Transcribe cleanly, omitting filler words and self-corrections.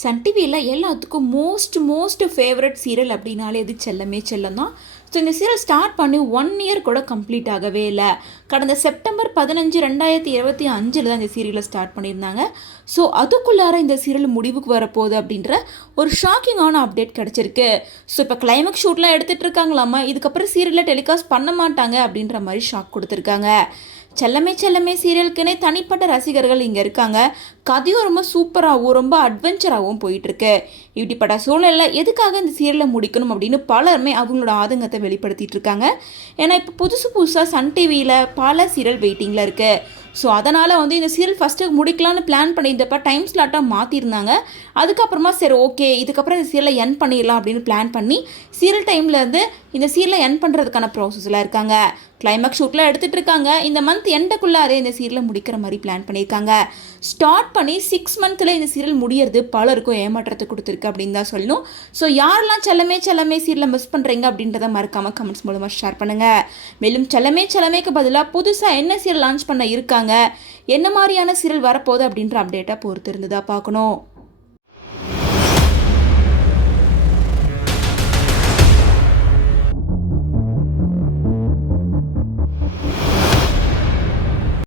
Sun டிவியில் எல்லாத்துக்கும் most favourite serial அப்படின்னாலே அது செல்லமே செல்லம் தான். ஸோ இந்த சீரியல் ஸ்டார்ட் பண்ணி 1 இயர் கூட கம்ப்ளீட் ஆகவே இல்லை. கடந்த செப்டம்பர் 15, 2025 தான் இந்த சீரியலை ஸ்டார்ட் பண்ணியிருந்தாங்க. ஸோ அதுக்குள்ளார இந்த சீரியல் முடிவுக்கு வரப்போகுது அப்படின்ற ஒரு ஷாக்கிங்கான அப்டேட் கிடச்சிருக்கு. ஸோ இப்போ கிளைமேக்ஸ் ஷூட்லாம் எடுத்துகிட்டு இருக்காங்களாமா, இதுக்கப்புறம் சீரியலில் டெலிகாஸ்ட் பண்ண மாட்டாங்க அப்படின்ற மாதிரி ஷாக் கொடுத்துருக்காங்க. செல்லமே செல்லமே சீரியலுக்குன்னே தனிப்பட்ட ரசிகர்கள் இங்கே இருக்காங்க. கதையும் ரொம்ப சூப்பராகவும் ரொம்ப அட்வென்ச்சராகவும் போயிட்டுருக்கு. இப்படிப்பட்ட சூழ்நிலையில் எதுக்காக இந்த சீரியலை முடிக்கணும் அப்படின்னு பலருமே அவங்களோட ஆதங்கத்தை வெளிப்படுத்திட்டு இருக்காங்க. ஏன்னா இப்போ புதுசாக சன் டிவியில் பல சீரியல் வெயிட்டிங்கில் இருக்குது. ஸோ அதனால் இந்த சீரியல் ஃபஸ்ட்டு முடிக்கலான்னு பிளான் பண்ணியிருந்தப்ப டைம் ஸ்லாட்டாக மாற்றிருந்தாங்க. அதுக்கப்புறமா சரி ஓகே இதுக்கப்புறம் இந்த சீரியலை என் பண்ணிடலாம் அப்படின்னு பிளான் பண்ணி சீரியல் டைம்லேருந்து இந்த சீரியலை என் பண்ணுறதுக்கான ப்ராசஸில் இருக்காங்க. கிளைமேக்ஸ் ஷூட்லாம் எடுத்துகிட்டு இருக்காங்க. இந்த மந்த் எண்டுக்குள்ளாரே இந்த சீரியலை முடிக்கிற மாதிரி பிளான் பண்ணியிருக்காங்க. ஸ்டார்ட் பண்ணி 6 மந்த்தில் இந்த சீரியல் முடியறது பலருக்கும் ஏமாற்றத்தை கொடுத்துருக்கு அப்படின்னு தான் சொல்லணும். ஸோ யாரெல்லாம் செல்லமே சீரியலை மிஸ் பண்ணுறீங்க அப்படின்றத மறக்காமல் கமெண்ட்ஸ் மூலமாக ஷேர் பண்ணுங்கள். மேலும் செல்லமேக்கு பதிலாக புதுசாக என்ன சீரியல் லான்ச் பண்ண இருக்காங்க, என்ன மாதிரியான சீரியல் வரப்போகுது அப்படின்ற அப்டேட்டாக பொறுத்து இருந்ததாக பார்க்கணும்.